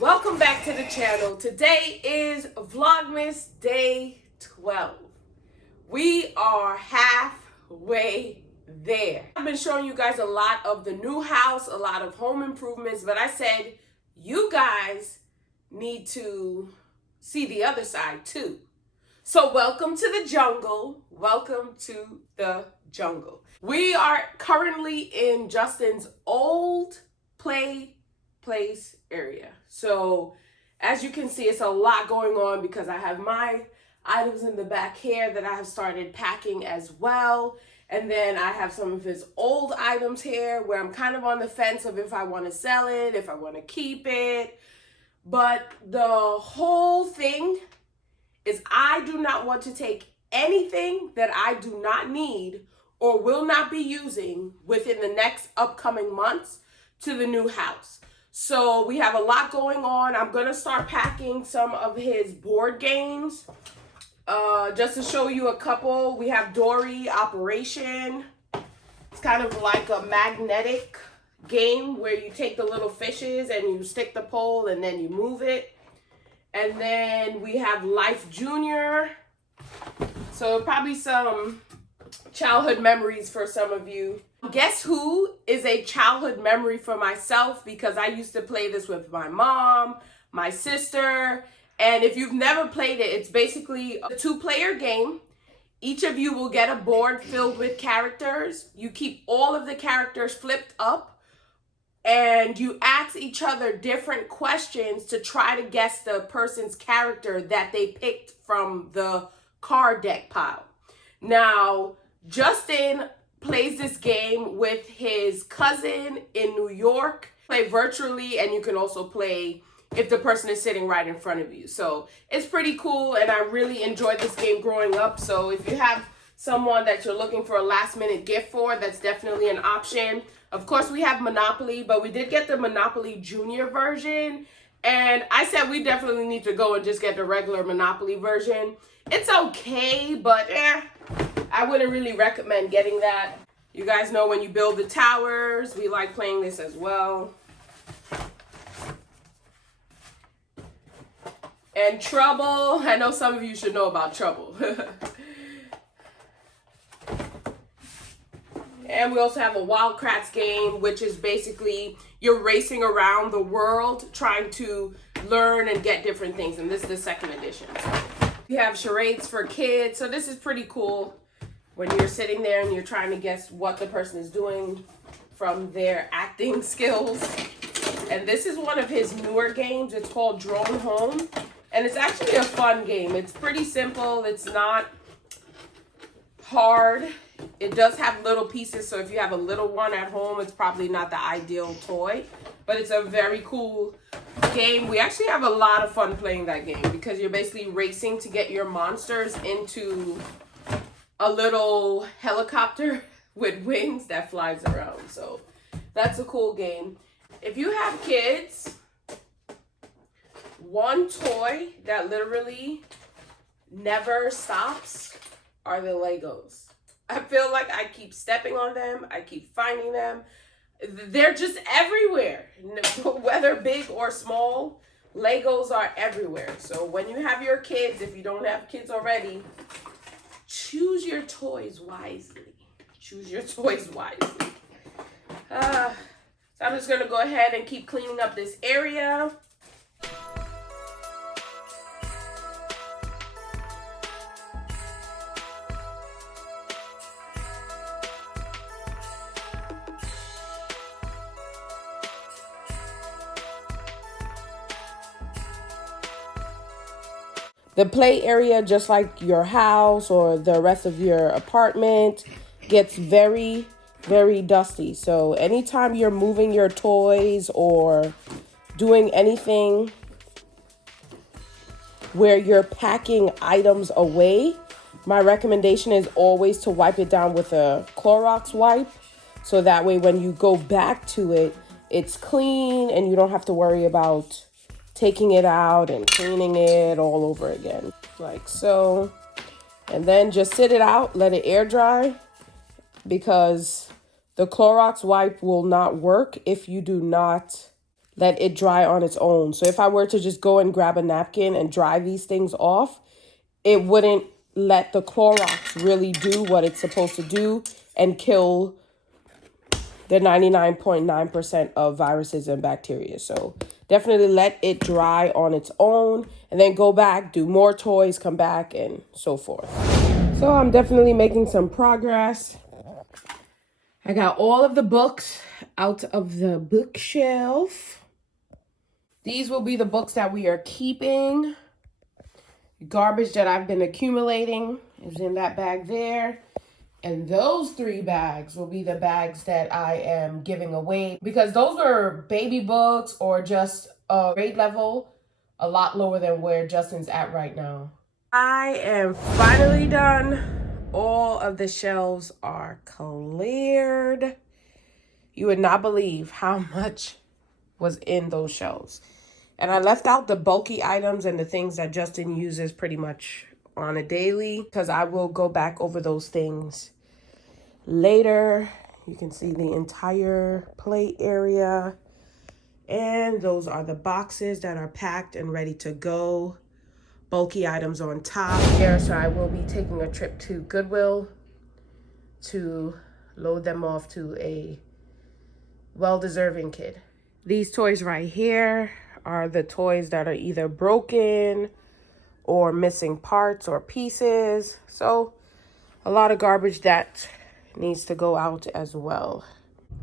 Welcome back to the channel. Today is Vlogmas Day 12. We are halfway there. I've been showing you guys a lot of the new house, a lot of home improvements, but I said you guys need to see the other side too. So welcome to the jungle. Welcome to the jungle. We are currently in Justin's old place area. So as you can see, it's a lot going on because I have my items in the back here that I have started packing as well. And then I have some of his old items here where I'm kind of on the fence of if I want to sell it, if I want to keep it. But the whole thing is I do not want to take anything that I do not need or will not be using within the next upcoming months to the new house. So we have a lot going on. I'm going to start packing some of his board games. Just to show you a couple, we have Dory Operation. It's kind of like a magnetic game where you take the little fishes and you stick the pole and then you move it. And then we have Life Junior. So probably some childhood memories for some of you. Guess Who is a childhood memory for myself because I used to play this with my mom, my sister, and if you've never played it, it's basically a 2-player game. Each of you will get a board filled with characters. You keep all of the characters flipped up and you ask each other different questions to try to guess the person's character that they picked from the card deck pile. Now, Justin plays this game with his cousin in New York. Play virtually, and you can also play if the person is sitting right in front of you. So it's pretty cool, and I really enjoyed this game growing up. So if you have someone that you're looking for a last-minute gift for, that's definitely an option. Of course, we have Monopoly, but we did get the Monopoly Junior version, and I said we definitely need to go and just get the regular Monopoly version. It's okay, but I wouldn't really recommend getting that. You guys know when you build the towers, we like playing this as well. And Trouble, I know some of you should know about Trouble. And we also have a Wildcrats game, which is basically you're racing around the world trying to learn and get different things. And this is the second edition. We have charades for kids. So this is pretty cool when you're sitting there and you're trying to guess what the person is doing from their acting skills. And this is one of his newer games. It's called Drone Home. And it's actually a fun game. It's pretty simple. It's not hard. It does have little pieces. So if you have a little one at home, it's probably not the ideal toy. But it's a very cool game. We actually have a lot of fun playing that game because you're basically racing to get your monsters into a little helicopter with wings that flies around. So that's a cool game. If you have kids, one toy that literally never stops are the Legos. I feel like I keep stepping on them. I keep finding them. They're just everywhere. Whether big or small, Legos are everywhere. So when you have your kids, if you don't have kids already, choose your toys wisely. Choose your toys wisely. So I'm just going to go ahead and keep cleaning up this area. The play area, just like your house or the rest of your apartment, gets very, very dusty. So anytime you're moving your toys or doing anything where you're packing items away, my recommendation is always to wipe it down with a Clorox wipe. So that way when you go back to it, it's clean and you don't have to worry about taking it out and cleaning it all over again, like so. And then just sit it out, let it air dry, because the Clorox wipe will not work if you do not let it dry on its own. So if I were to just go and grab a napkin and dry these things off, it wouldn't let the Clorox really do what it's supposed to do and kill the 99.9% of viruses and bacteria. So definitely let it dry on its own and then go back, do more toys, come back, and so forth. So I'm definitely making some progress. I got all of the books out of the bookshelf. These will be the books that we are keeping. Garbage that I've been accumulating is in that bag there. And those 3 bags will be the bags that I am giving away, because those are baby books or just a grade level a lot lower than where Justin's at right now. I am finally done. All of the shelves are cleared. You would not believe how much was in those shelves. And I left out the bulky items and the things that Justin uses pretty much on a daily, because I will go back over those things later. You can see the entire play area. And those are the boxes that are packed and ready to go. Bulky items on top here. So I will be taking a trip to Goodwill to load them off to a well-deserving kid. These toys right here are the toys that are either broken or missing parts or pieces. So a lot of garbage that needs to go out as well.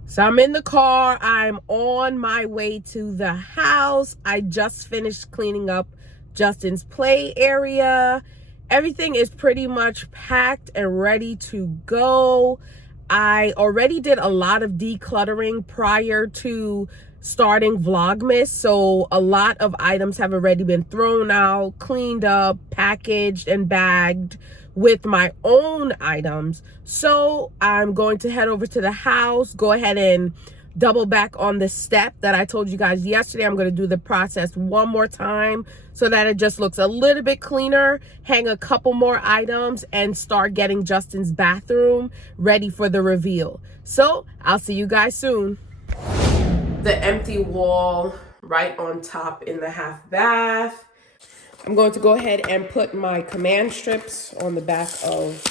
So I'm in the car. I'm on my way to the house. I just finished cleaning up Justin's play area. Everything is pretty much packed and ready to go. I already did a lot of decluttering prior to starting Vlogmas, so a lot of items have already been thrown out, cleaned up, packaged, and bagged with my own items. So I'm going to head over to the house, go ahead and double back on the step that I told you guys yesterday. I'm going to do the process one more time so that it just looks a little bit cleaner, hang a couple more items, and start getting Justin's bathroom ready for the reveal. So I'll see you guys soon. The empty wall right on top in the half bath. I'm going to go ahead and put my command strips on the back of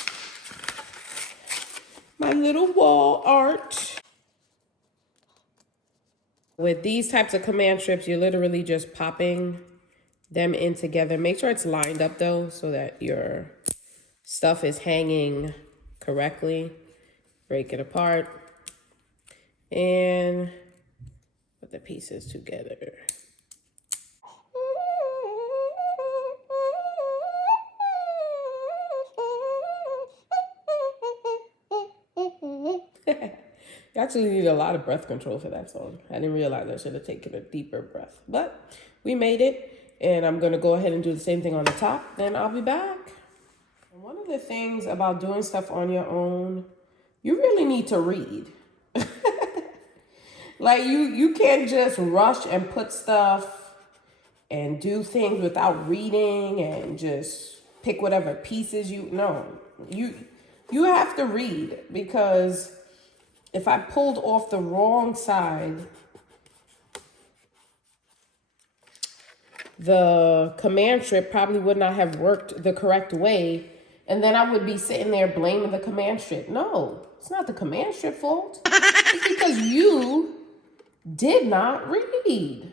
my little wall art. With these types of command strips, you're literally just popping them in together. Make sure it's lined up though, so that your stuff is hanging correctly. Break it apart and put the pieces together. You actually need a lot of breath control for that song. I didn't realize I should have taken a deeper breath, but we made it. And I'm gonna go ahead and do the same thing on the top, then I'll be back. And one of the things about doing stuff on your own, you really need to read. Like you can't just rush and put stuff and do things without reading and just pick whatever pieces you have to read, because if I pulled off the wrong side, the command strip probably would not have worked the correct way, and then I would be sitting there blaming the command strip. No, it's not the command strip fault. It's because you did not read.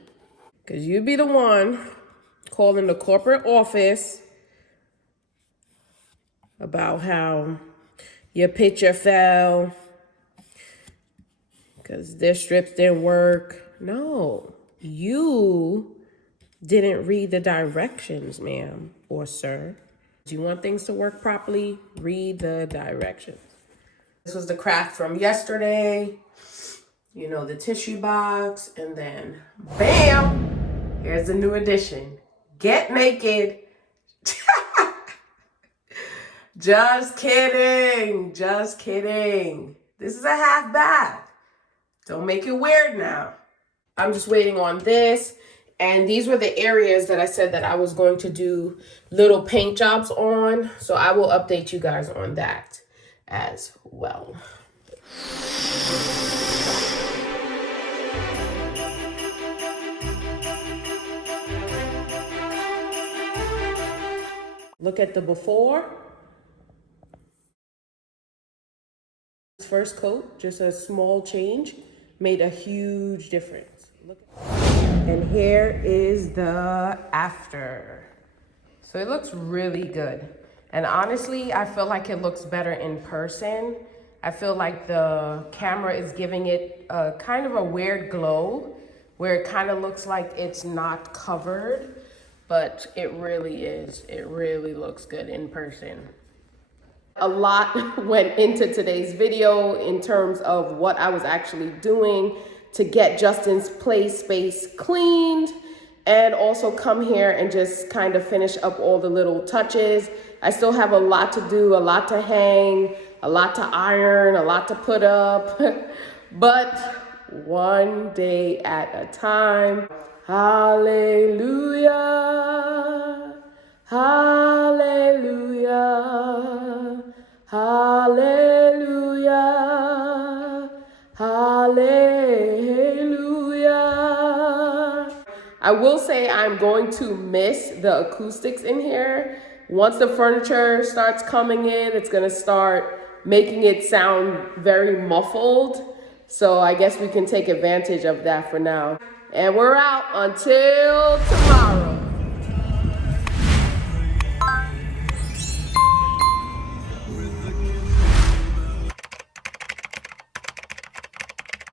Because you'd be the one calling the corporate office about how your picture fell because their strips didn't work. No, you didn't read the directions, ma'am or sir. Do you want things to work properly? Read the directions. This was the craft from yesterday. You know, the tissue box, and then bam, here's the new edition. Get naked. Just kidding. Just kidding. This is a half bath. Don't make it weird now. I'm just waiting on this. And these were the areas that I said that I was going to do little paint jobs on. So I will update you guys on that as well. Look at the before. First coat, just a small change, made a huge difference. And here is the after. So it looks really good. And honestly, I feel like it looks better in person. I feel like the camera is giving it a kind of a weird glow where it kind of looks like it's not covered, but it really is. It really looks good in person. A lot went into today's video in terms of what I was actually doing to get Justin's play space cleaned and also come here and just kind of finish up all the little touches. I still have a lot to do, a lot to hang, a lot to iron, a lot to put up, but one day at a time. Hallelujah, hallelujah, hallelujah, hallelujah. I will say I'm going to miss the acoustics in here. Once the furniture starts coming in, it's gonna start making it sound very muffled. So I guess we can take advantage of that for now. And we're out until tomorrow.